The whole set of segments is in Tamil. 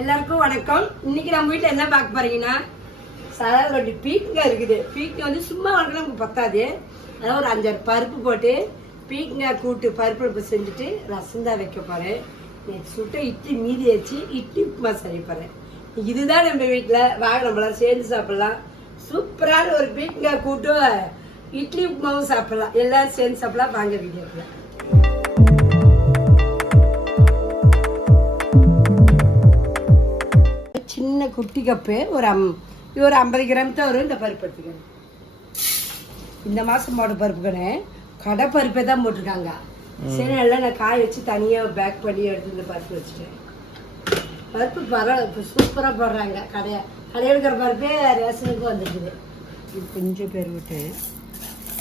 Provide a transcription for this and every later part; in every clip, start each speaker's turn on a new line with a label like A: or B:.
A: எல்லாருக்கும் வணக்கம். இன்னைக்கு நம்ம வீட்டில் என்ன பார்க்க போறீங்கன்னா சாதாரண ரொட்டி. இருக்குது. பீக்கங்க வந்து சும்மா வளர்க்கலாம் நமக்கு பத்தாது. அதாவது ஒரு அஞ்சாறு பருப்பு போட்டு பீக்கங்க கூட்டு பருப்பு உப்பு செஞ்சுட்டு ரசம் தான் வைக்க போறேன். நேற்று சுட்ட இட்லி மீதி வச்சு இட்லி உப்புமா செய்ய போறேன். இதுதான் நம்ம வீட்டில் வாங்க நம்மளாம் சேர்ந்து சாப்பிடலாம். சூப்பரான ஒரு பீக்கங்க கூட்டும் இட்லி உப்புமாவும் சாப்பிடலாம். எல்லாரும் சேர்ந்து சாப்பிடலாம். வாங்க வீடியோக்குள்ள. குட்டி கப்பு ஒரு அம் இது ஒரு ஐம்பது கிராம் தான் வரும் இந்த பருப்பு எடுத்துக்கணும் இந்த மாதம் போட பருப்பு கடை பருப்பே தான் போட்டிருக்காங்க. சரி நல்லா நான் காய வச்சு தனியாக பேக் பண்ணி எடுத்து இந்த பருப்பு வச்சுட்டேன். பருப்பு இப்போ சூப்பராக போடுறாங்க. கடையை கடையில் இருக்கிற பருப்பே ரேஷனுக்கு வந்துருக்குது. இது கொஞ்சம் பெருவிட்டு.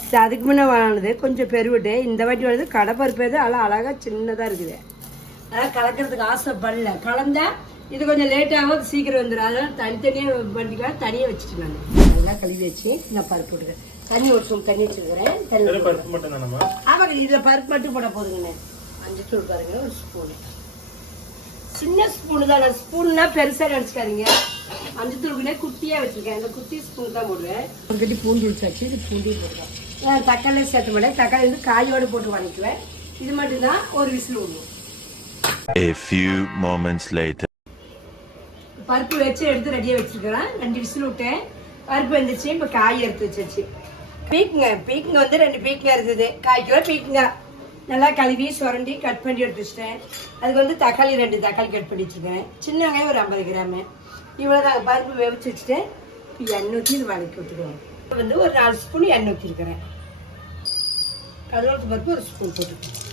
A: இது அதுக்கு முன்னே வாங்கினது கொஞ்சம் பெருவிட்டு. இந்த வாட்டி வந்து கடை பருப்பே தான். அழகா அழகாக சின்னதாக இருக்குது. அதான் கலக்கிறதுக்கு ஆசைப்படல. கலந்தா இது கொஞ்சம் லேட்டாகும் சீக்கிரம் வந்துடும் அதனால தனித்தனியாக பண்ணிக்கலாம் தனியாக வச்சுட்டு நான் நல்லா கழுவி வச்சு நான் பருப்பு விடுறேன் தண்ணி ஒரு ஸ்பூன் தண்ணி வச்சுருக்கிறேன். தண்ணி
B: பருப்பு மட்டும்
A: ஆமாங்க இதில் பருப்பு மட்டும் போட போதுங்கண்ணே. மஞ்சள் தூள் பாருங்க ஒரு ஸ்பூனு சின்ன ஸ்பூனு தான். நான் ஸ்பூன்னா பெருசாக நினச்சிக்காதீங்க. மஞ்சள் தூளுக்குனே குட்டியாக வச்சுருக்கேன். அந்த குட்டி ஸ்பூன் தான் போடுவேன். ஒரு கட்டி பூண்டு வச்சாச்சு இது பூண்டையும் போடுவேன் தக்காளி சேர்த்த மாட்டேன் தக்காளி வந்து காயோடு போட்டு வதக்குவேன் இது மட்டும்தான் ஒரு விசில் விடுவோம்
C: A few moments later.
A: பருப்பு வச்சு எடுத்து ரெடியாக வச்சுருக்கிறேன். ரெண்டு விசில் விட்டேன். பருப்பு வந்துச்சு இப்போ காய் எடுத்து வச்சிருச்சு பீக்குங்க பீக்குங்க வந்து ரெண்டு பீக்குங்க இருந்தது கால் கிலோ பீக்குங்க. நல்லா கழுவி சுரண்டி கட் பண்ணி எடுத்து வச்சிட்டேன். அதுக்கு வந்து தக்காளி ரெண்டு தக்காளி கட் பண்ணி வச்சுருக்கேன் சின்ன வெங்காயம் ஒரு ஐம்பது கிராமு. இவ்வளோதான் பருப்பு வேவிச்சு வச்சுட்டேன் இப்போ எண்ணெய் ஊற்றி இது வதக்கி விட்டுக்குவேன் இப்போ வந்து ஒரு நாலு ஸ்பூன் எண்ணெய் ஊற்றிருக்கிறேன் கருவாட்டு பருப்பு ஒரு ஸ்பூன் போட்டுக்கிறேன்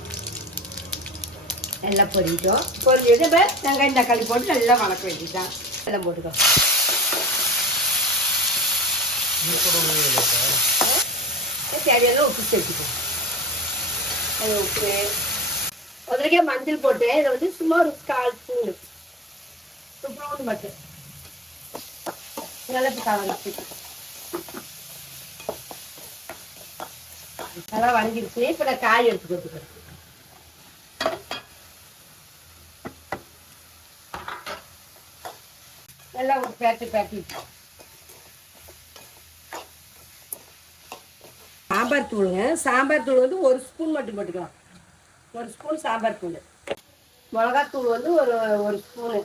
A: நல்லா பொரிட்டோம் பொரிஞ்சது இப்போ வெங்காயம் தக்காளி போட்டு நல்லா வணக்க வேண்டியதுதான். எல்லாம் போட்டுக்கோ. தேவையான உப்பு சேர்த்துக்கோ அது உப்பு. முதலுக்கே மஞ்சள் போட்டு இதை வந்து சும்மா ஒரு கால் ஸ்பூனு ஸ்பூன் மட்டும். நல்லா கலந்துச்சு நல்லா வணங்கிடுச்சு இப்போ நான் காய் எடுத்து கொடுத்துக்கிறேன். எல்லாம் ஒரு பேட்டு பேட்டி. சாம்பார் தூளுங்க. சாம்பார் தூள் வந்து ஒரு ஸ்பூன் மட்டும் போட்டுக்கலாம். ஒரு ஸ்பூன் சாம்பார் தூள். மிளகாத்தூள் வந்து ஒரு ஒரு ஸ்பூனு.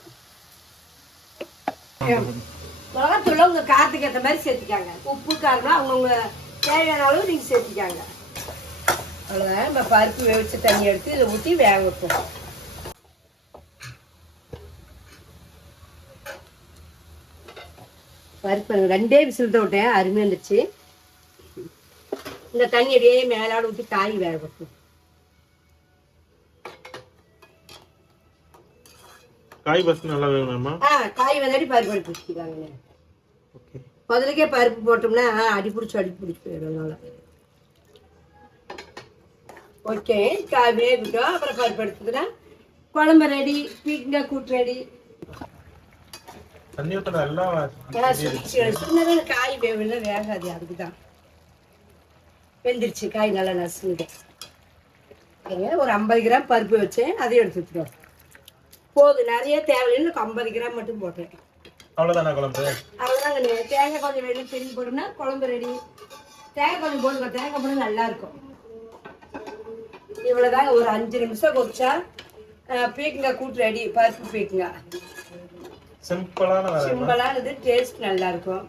A: மிளகாத்தூள் உங்கள் காரத்துக்கு ஏற்ற மாதிரி சேர்த்துக்காங்க. உப்பு காரம்லாம் அவங்கவுங்க தேவையான அளவு நீங்கள் சேர்த்துக்காங்க. அவ்வளோதான் நம்ம பருப்பு வேவிச்சு தண்ணி எடுத்து இதை ஊற்றி வேக வைப்போம். பருப்பு ரெண்டே விசில் தான் விட்டேன். அருமையாக இருந்துச்சு. இந்த தண்ணி அப்படியே மேலாட ஊற்றி காய் வேக வைப்போம்
B: காய் பஸ் நல்லா வேணும்மா
A: ஆ காய் வந்தாடி பருப்பு எடுத்து வச்சுக்கிறாங்க
B: ஓகே.
A: முதலுக்கே பருப்பு போட்டோம்னா அடி பிடிச்சி அடி பிடிச்சி போயிடும் ஓகே காய் வேகட்டும். அப்புறம் பருப்பு எடுத்துக்கிறேன் குழம்பு ரெடி பீக்கங்க கூட்டு ரெடி
B: தண்ணி ஊற்றின எல்லாம்
A: சின்னதாக காய் வேவில்ல வேகாது அதுக்கு தான் வெந்துருச்சு காய் நல்லா நசுங்க ஒரு ஐம்பது கிராம் பருப்பு வச்சேன் அதையும் எடுத்து வச்சுருவோம் போதும் நிறைய தேவையில்லைன்னு ஐம்பது கிராம் மட்டும் போட்டேன்.
B: அவ்வளோதானா குழம்பு?
A: அவ்வளோதாங்க நீ தேங்காய் கொஞ்சம் வேணும் திரும்பி போட்டோம்னா குழம்பு ரெடி. தேங்காய் கொஞ்சம் போடுங்க தேங்காய் போட நல்லா இருக்கும் இவ்வளோதாங்க ஒரு அஞ்சு நிமிஷம் கொதிச்சா பீக்குங்க கூட்டு ரெடி பருப்பு பீக்குங்க
B: சிம்பிளான வேலை
A: சிம்பிளானது டேஸ்ட் நல்லா இருக்கும்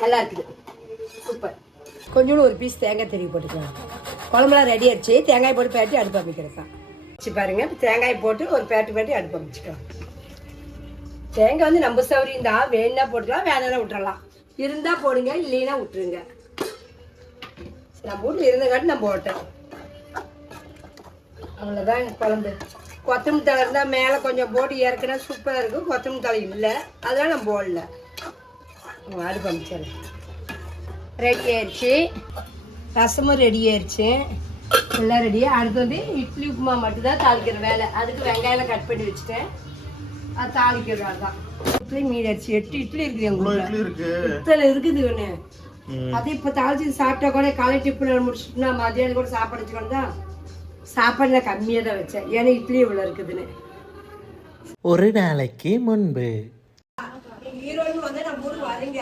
A: நல்லா இருக்குது சூப்பர். கொஞ்சோண்டு ஒரு பீஸ் தேங்காய் திருவி போட்டுக்கலாம். குழம்புலாம் ரெடி ஆயிடுச்சு. தேங்காய் போட்டு பேட்டி அடுப்பு அமைக்கிறது தான். வச்சு பாருங்க. தேங்காய் போட்டு ஒரு பேட்டு பேட்டி அடுப்பு அமைச்சுக்கலாம். தேங்காய் வந்து நம்ம சௌரியம் தான் வேணும்னா போட்டுக்கலாம் வேணா விட்டுறலாம். இருந்தா போடுங்க இல்லைன்னா விட்டுருங்க. நம்ம வீட்டில் இருந்தங்காட்டி நம்ம போட்டோம் அவ்வளோதான் குழம்பு. கொத்தமல்லி தழை இருந்தால் மேலே கொஞ்சம் போட்டு இறக்குனா சூப்பராக இருக்கும் கொத்தமல்லி தழை இல்லை. அதெல்லாம் நான் போடல. அடுப்பு அமைச்சிடறேன் ரெடி ஆயிடுச்சு ரசமும் ரெடி ஆயிடுச்சு எல்லாம் ரெடி அடுத்து வந்து இட்லி உப்புமா மட்டும்தான் தாளிக்கிற வேலை. அதுக்கு வெங்காயம் கட் பண்ணி வச்சுட்டேன். அது தாளிக்கிற வேலை தான். இட்லி மீன் அடிச்சு எட்டு இட்லி இருக்குது எங்கள்
B: இவ்வளோ
A: ஊரில்.
B: இட்லி இருக்கு.
A: இத்தனை இருக்குது ஒன்று. அது இப்போ தாளிச்சு சாப்பிட்டா கூட காலை டிஃபன் முடிச்சுட்டுனா மதியானம் கூட சாப்பாடு வச்சுக்கணும் தான் சாப்பாடு நான் கம்மியாக தான் வச்சேன். ஏன்னா இட்லி இவ்வளோ இருக்குதுன்னு.
D: ஒரு நாளைக்கு முன்பு.
A: ஈரோடு வந்து நம்ம ஊருக்கு வரீங்க.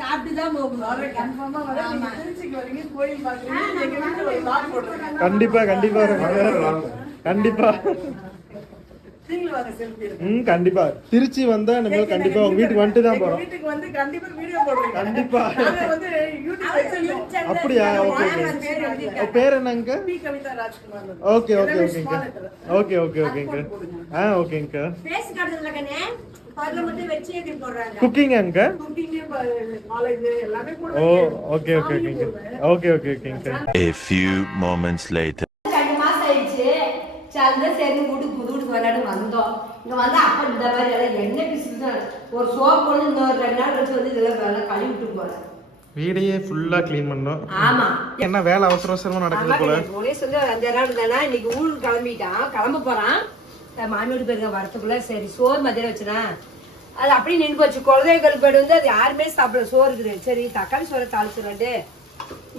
A: சாப்பிட்டு தான் போகணும் கன்ஃபார்மாக
B: கண்டிப்பா கண்டிப்பா கண்டிப்பா. ம் கண்டிப்பா. திருச்சி வந்தா நம்ம கண்டிப்பா உங்க வீட்டுக்கு வந்துட்டு தான் போறோம்.
E: வீட்டுக்கு வந்து கண்டிப்பா வீடியோ போடுறீங்க.
B: கண்டிப்பா.
E: நாங்க வந்து யூடியூப் வச்சிருக்கோம்
B: அப்படியா? Okay okay. பேர் என்னங்க?
E: B. Kavitha Rajkumar
B: okay okay ஓகேங்க. ஓகே ஓகே ஓகேங்க. ஆ ஓகேங்க.
A: கண்ணே?
B: குக்கிங் அங்க?
E: எல்லாமே
B: ஓ ஓகே ஓகே ஓகேங்க. ஓகே ஓகே ஓகேங்க.
C: A few moments later.
A: ரெண்டு மாசம் ஆயிடுச்சு சரி அதுதான் சரி வீட்டுக்கு புது வீட்டுக்கு விளையாட வந்தோம் இங்க வந்து அப்ப இந்த மாதிரி எல்லாம் என்ன பிசினஸ் ஒரு சோப் போட்டு இன்னொரு ரெண்டு நாள் கழிச்சு வந்து இதெல்லாம் வேலை கழுவி விட்டு போறேன்.
B: வீடையே ஃபுல்லா க்ளீன் பண்ணோம்
A: ஆமா.
B: என்ன வேலை அவசர அவசரமா நடக்குது போல?
A: போனே சொல்லி ஒரு அஞ்சாறு நாள் இருந்தானா இன்னைக்கு ஊருக்கு கிளம்பிட்டான். கிளம்ப போறான். மாமியோட போயிருக்க வரத்துக்குள்ள சரி சோறு மதியம் வச்சுனா. அது அப்படியே நின்று போச்சு. குழந்தைகள் போய்ட்டு வந்து அது யாருமே சாப்பிடல. சோறு இருக்குது. சரி தக்காளி சோறை தாளிச்சுட்டு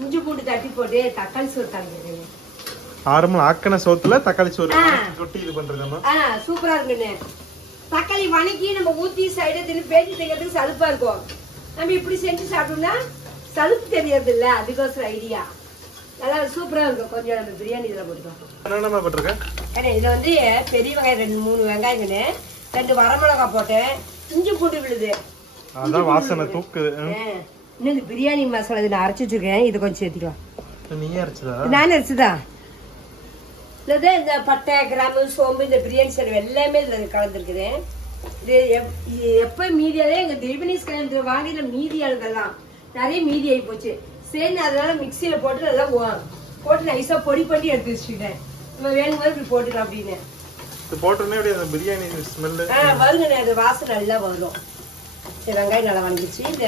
A: இஞ்சி பூண்டு தட்டி போட்டு தக்காளி சோறு தாளிக்கிறேன்.
B: ஆரம்பம் ஆக்கன சோத்துல தக்காளி சோறு
A: ஆ.
B: கொட்டி இது பண்றதுமா?
A: ஆ சூப்பரா இருக்குண்ணே தக்காளி வணக்கி நம்ம ஊத்தி சைடு தின்னு பேச்சு தைக்கிறதுக்கு சலுப்பா இருக்கும். நம்ம இப்படி செஞ்சு சாப்பிட்டோம்னா சலுப்பு தெரியறது இல்ல அதுக்கோசரம் ஐடியா நல்லா சூப்பரா இருக்கும். கொஞ்சம் நம்ம பிரியாணி இதில்
B: பண்றேன்
A: ஏன்னா இதில் வந்து பெரிய வெங்காயம் ரெண்டு மூணு வெங்காயங்கண்ணே ரெண்டு வரமிளகா போட்டேன். இஞ்சி பூண்டு விழுது.
B: அதான் வாசனை தூக்குது.
A: இன்னும் இந்த பிரியாணி மசாலா இது நான் அரைச்சி வச்சிருக்கேன். இதை கொஞ்சம் சேர்த்துக்கலாம்.
B: நீயே அரைச்சதா?
A: நான் அரைச்சுதா? இல்லை இந்த பட்டை கிராம்பு சோம்பு இந்த பிரியாணி செலவு எல்லாமே இதில் கலந்துருக்குது. இது எப்- இது எப்போ மீதியாலே எங்கள் திவினிஸ் கல்யாணத்துக்கு வாங்கின மீதி ஆளுங்கெல்லாம் நிறைய மீதி ஆகி போச்சு. சரி அதனால மிக்சியில் போட்டு நல்லா போட்டு நைஸாக பொடி பண்ணி எடுத்து வச்சுக்கிட்டேன். நம்ம வேணும் போது இப்படி போட்டுக்கலாம் அப்படின்னு.
B: போட்டோன்னே அந்த பிரியாணி ஸ்மெல்லு
A: ஆ வருங்கண்ணே அது வாசம் நல்லா வரும். சரி வெங்காயம் நல்லா வணங்கிச்சு இந்த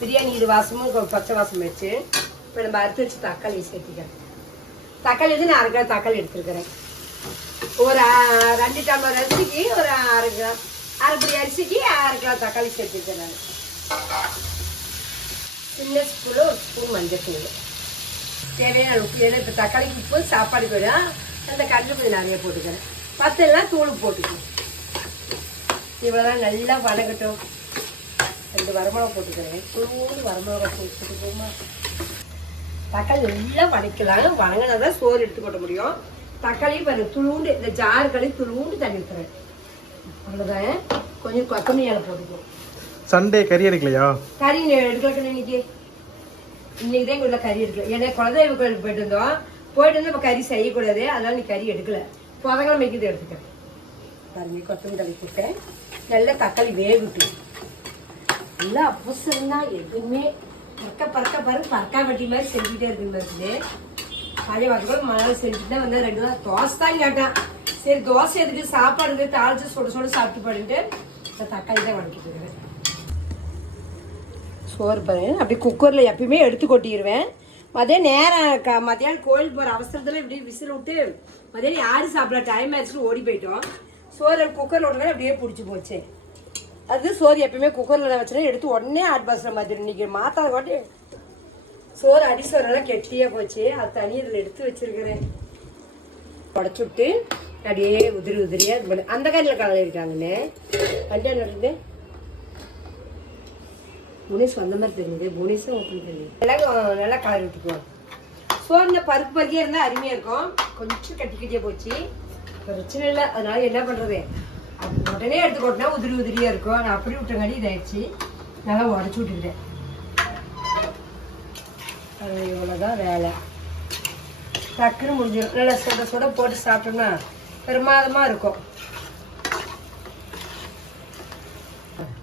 A: பிரியாணி இது வாசமும் பச்சை வாசம் வச்சு இப்போ நம்ம அறுத்து வச்சு தக்காளி சேர்த்திக்கிறேன் தக்காளி வந்து நான் அரை கிலோ தக்காளி எடுத்துருக்கிறேன். ஒரு ரெண்டு டம்ளர் அரிசிக்கு ஒரு அரை கிலோ அரை அரிசிக்கு அரை கிலோ தக்காளி சேர்த்துக்கிறேன் நான். சின்ன ஸ்பூனில் ஒரு ஸ்பூன் மஞ்சள் தூள். தேவையான உப்பு ஏன்னா இப்போ தக்காளிக்கு உப்பு சாப்பாடு போயிடும் அந்த கடலை கொஞ்சம் நிறைய போட்டுக்கிறேன். மற்றெல்லாம் தூள் போட்டுக்கணும். இவ்வளோதான் நல்லா வணங்கட்டும். ரெண்டு வரமிளகா போட்டுக்கிறேன். குழுவோடு வரமிளகா போமா? தக்காளி நல்லா வதக்கலாம் வணங்கினா தான் சோறு எடுத்து கொட்ட முடியும். தக்காளி பாருங்க துளுண்டு இந்த ஜாரு களி துளுண்டு தண்ணி ஊற்றுறேன் அவ்வளோதான் கொஞ்சம் கொத்தமல்லி இலை போட்டுக்கோ.
B: சண்டே கறி எடுக்கலையா?
A: கறி எடுக்கல இன்னைக்கு? இன்னைக்கு தான் எங்கள் கறி எடுக்கல. ஏன்னா குலதெய்வ கோயிலுக்கு போயிட்டு இருந்தோம் போயிட்டு வந்து இப்போ கறி செய்யக்கூடாது. அதனால நீ கறி எடுக்கல. புதங்களை வைக்கிறது எடுத்துக்கிறேன். பாருங்க கொத்தமல்லி தள்ளி போட்டேன் நல்லா தக்காளி வேகுட்டு நல்லா அவசரம்னா எதுவுமே பறக்க பறக்க பறக்க பறக்கா வட்டி மாதிரி செஞ்சுட்டே இருக்குன்னு இருக்குது பழைய வாக்குள்ள மழை செஞ்சுட்டு தான் வந்து ரெண்டு நாள் தோசை தான் கேட்டேன் சரி தோசை எதுக்கு? சாப்பாடு இருக்கு, தாளிச்சு சுட சுட சாப்பிட்டு பாடுன்ட்டு இப்போ தக்காளி தான் வதக்கிட்டு இருக்கிறேன். சோறு பாருங்க. அப்படி குக்கரில் எப்பயுமே எடுத்து கொட்டிடுவேன். மதியம் நேரம் க மதியானம் கோயில் போகிற அவசரத்தில் இப்படி விசில் விட்டு மதியானம் யாரும் சாப்பிட டைம் ஆயிடுச்சுன்னு ஓடி போயிட்டோம். சோறு குக்கரில் விடுங்க அப்படியே பிடிச்சி போச்சு. அது சோறு எப்பயுமே குக்கரில் வச்சுனா எடுத்து உடனே ஆட் பாக்ஸில் மாதிரி இன்னைக்கு மாத்தாத காட்டி சோறு அடி சோறெல்லாம் கெட்டியாக போச்சு. அது தனி இதில் எடுத்து வச்சிருக்கிறேன். உடச்சு விட்டு அப்படியே உதிரி உதிரியாக இது பண்ணு. அந்த கல்லில் கலர் இருக்காங்கண்ணே கல்யாணம் இருக்குது புனேஷ் வந்த மாதிரி தெரியுது. புனேஷும் ஓப்பன் தெரியுது எல்லாம் நல்லா கலர் விட்டுக்குவோம் சோறுல பருப்பு பருக்கே இருந்தால் அருமையாக இருக்கும். கொஞ்சம் கட்டி கட்டியே போச்சு. பிரச்சனை இல்லை. அதனால என்ன பண்ணுறது அது உடனே எடுத்து கொட்டினா உதிரி உதிரியாக இருக்கும். நான் அப்படி விட்டங்காடி இதாயிடுச்சு. நல்லா உடச்சி விட்டுக்கிட்டேன். அது இவ்வளோதான் வேலை. டக்குன்னு முடிஞ்சிடும். நல்லா சுட சுட போட்டு சாப்பிட்டோம்னா பிரமாதமாக இருக்கும்.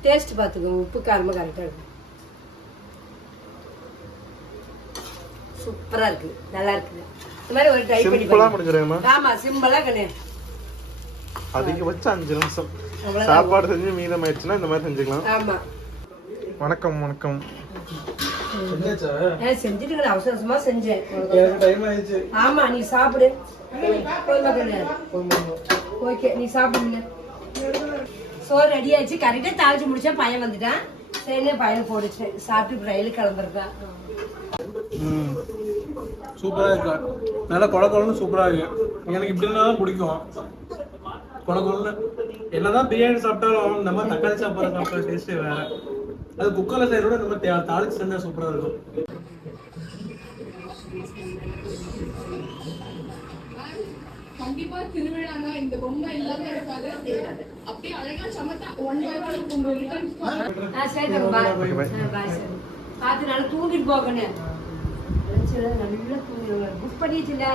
A: டேஸ்ட் பார்த்துக்கோங்க. உப்பு காரமாக கரெக்டாக இருக்கும் சூப்பராக இருக்குது நல்லா இருக்குது. இந்த மாதிரி ஒரு ட்ரை பண்ணி
B: சிம்பிளா
A: பாருங்க.
B: முடிஞ்சிருங்கம்மா
A: ஆமா சிம்பிளா கண்ணு.
B: அதிகபட்சம் அஞ்சு நிமிஷம். சாப்பாடு செஞ்சு மீதம் ஆயிடுச்சுன்னா இந்த மாதிரி செஞ்சுக்கலாம்.
A: ஆமா.
B: வணக்கம் வணக்கம்.
A: செஞ்சுட்டு அவசர அவசரமா செஞ்சேன். ஆமா நீ சாப்பிடு. ஓகே நீ சாப்பிடுங்க. சோறு ரெடி ஆச்சு கரெக்டாக தாளிச்சு முடிச்சா பையன் வந்துட்டான். சரி பையனை போடுச்சு சாப்பிட்டு கிளம்புறதா?
B: ம்.
F: சூப்பரா இருக்கு. நல்லா கொல கொலன்னு சூப்பரா இருக்கு. எனக்கு இப்படி தான் பிடிக்கும். கொல கொலன்னு என்னதான் பிரியாணி சாப்பிட்டாலும் இந்த மாதிரி தக்காளி சாப்பாடு சாப்பிட்ற டேஸ்டே வேற. அது குக்கர்ல செய்யறோட நம்ம தாளிச்சு செஞ்சா சூப்பரா இருக்கும்.
G: கண்டிப்பா திருவிழாங்க இந்த பொம்மை இல்லாம இருக்காது. அப்படியே அழகா சமத்தா ஒன் பை ஒன்
A: பாய் சரி பார்த்து நல்லா தூங்கிட்டு போகணும் நல்லா தூங்கிடுவோம் புக் பண்ணிச்சுல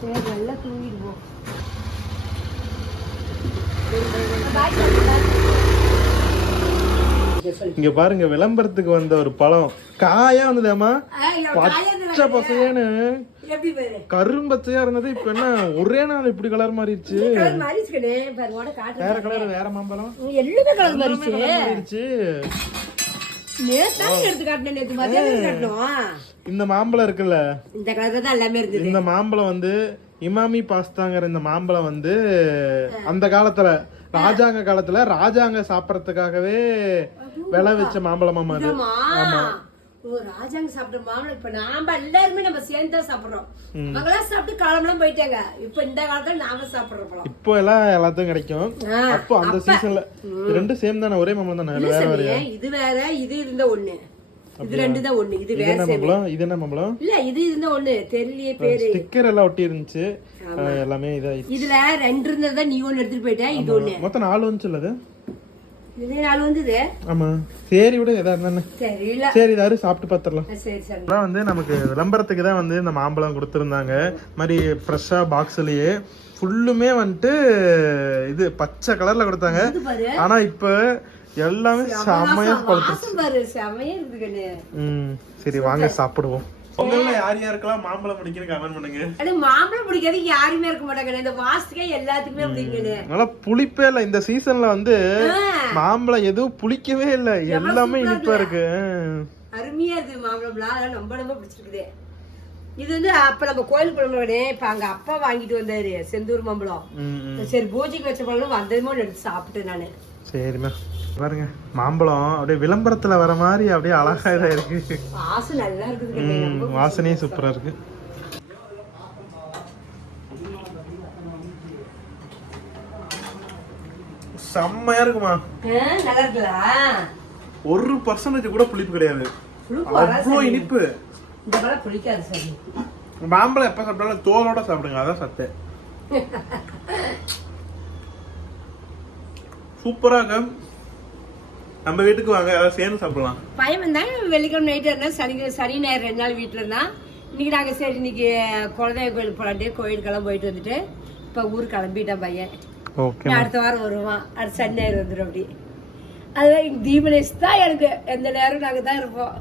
A: சரி நல்லா தூங்கிட்டு போ.
B: இங்க பாருங்க விளம்பரத்துக்கு வந்த ஒரு பழம். காயா வந்ததேமா பச்சை பசையானு
A: எப்படி பாரு?
B: கரும்பச்சையா இருந்தது இப்ப என்ன ஒரே நாள் இப்படி கலர் மாறிடுச்சு. வேற கலர் வேற மாம்பழம்.
A: எல்லாமே கலர்
B: மாறிடுச்சு. இந்த மாம்பழம் இருக்குல்ல.
A: இந்த கலர் தான் எல்லாமே இருந்தது.
B: இந்த மாம்பழம் வந்து இமாமி பாஸ்தாங்கிற இந்த மாம்பழம் வந்து அந்த காலத்துல ராஜாங்க காலத்துல ராஜாங்க சாப்பிடறதுக்காகவே விளை வச்ச மாம்பழமா அது.
A: ஆமா. ஓ ராஜாங்க சாப்பிட்ட மாம்பழம் இப்ப நாம எல்லாருமே நம்ம சேர்ந்து தான் சாப்பிடுறோம் அவங்களாம் சாப்பிட்டு காலம்லாம் போயிட்டாங்க. இப்ப இந்த காலத்துல நாம சாப்பிடுற பழம்
B: இப்போ எல்லாம் எல்லாத்தையும் கிடைக்கும். அப்போ அந்த சீசன்ல ரெண்டும் சேம் தானே ஒரே மாம்பழம் தானே வேற வேற
A: இது வேற இது இருந்த ஒண்ணு. இது ரெண்டு தான் ஒண்ணு. இது
B: இது
A: வேற
B: என்ன
A: சாமி.
B: மாம்பழம்? இது என்ன மாம்பழம்?
A: இல்ல இது இருந்த ஒண்ணு. தெரியலையே பேரு.
B: ஸ்டிக்கர் எல்லாம் ஒட்டி இருந்துச்சு எல்லாமே இதாயிடுச்சு
A: இதுல ரெண்டு இருந்ததா நீ ஒண்ணு எடுத்துட்டு போயிட்ட? இது ஒண்ணு.
B: மொத்தம் நாலு வந்துச்சுல்ல அது?
A: இதே நாள் வந்தது?
B: ஆமா. சரி விட எதா இருந்தானே
A: தெரியல.
B: சரி இதாரு சாப்பிட்டு பார்த்துடலாம்
A: சரி சரி.
B: அதான் வந்து நமக்கு விளம்பரத்துக்கு தான் வந்து இந்த மாம்பழம் கொடுத்துருந்தாங்க. மாதிரி ஃப்ரெஷ்ஷாக பாக்ஸ்லயே ஃபுல்லுமே வந்துட்டு இது பச்சை கலர்ல கொடுத்தாங்க.
A: இது பாரு.
B: ஆனா இப்போ எல்லாமே செம்மையா பழுத்து
A: செமையா கண்ணு
B: ம் சரி வாங்க சாப்பிடுவோம். உங்கள யார் யாருக்கெல்லாம் மாம்பழம் பிடிக்குன்னு கமெண்ட் பண்ணுங்க.
A: அது மாம்பழம் யாருமே இருக்க மாட்டாங்க இந்த வாசத்துக்கே எல்லாத்துக்குமே பிடிக்குது
B: நல்லா புளிப்பே இல்லை. இந்த சீசன்ல வந்து மாம்பழம் எதுவும் புளிக்கவே இல்லை. எல்லாமே இனிப்பா இருக்கு.
A: அருமையா இருக்குது மாம்பழம்லாம். அதெல்லாம் ரொம்ப ரொம்ப பிடிச்சிருக்குது. இது வந்து அப்ப நம்ம கோயில் குழம்பு இப்ப அங்க அப்பா வாங்கிட்டு வந்தாரு செந்தூர் மாம்பழம். சரி பூஜைக்கு வச்ச பழம் வந்ததுமோ எடுத்து சாப்பிட்டேன் நானு.
B: சரிம்மா. பாருங்க மாம்பழம் அப்படியே விளம்பரத்துல வர மாதிரி அப்படியே அழகா இதா இருக்கு வாசனையும் சூப்பரா இருக்கு. செம்மையா இருக்குமா? ஒரு பர்சன்டேஜ் கூட புளிப்பு கிடையாது. அவ்வளோ. இனிப்பு. மாம்பழம் எப்ப சாப்பிட்டாலும் தோலோட சாப்பிடுங்க அதான் சத்து. சூப்பரா இருக்கு நம்ம வீட்டுக்கு வாங்க ஏதாவது சேர்ந்து சாப்பிடலாம்.
A: பையன் வந்தாங்க வெள்ளிக்கிழமை நைட்டு இருந்தால் சனி சனி ஞாயிறு ரெண்டு நாள் வீட்டில் இருந்தான். இன்னைக்கு நாங்கள் சரி இன்னைக்கு குலதெய்வ கோயில் போலான்ட்டு கோயிலுக்கெல்லாம் போயிட்டு வந்துட்டு இப்போ ஊருக்கு கிளம்பிட்டான் பையன்.
B: ஓகே
A: நான் அடுத்த வாரம் வருவான். அடுத்த சனி ஞாயிறு வந்துடும் அப்படி. அதுதான் தீபனேஷ் தான் எனக்கு எந்த நேரம் நாங்கள் தான் இருப்போம்.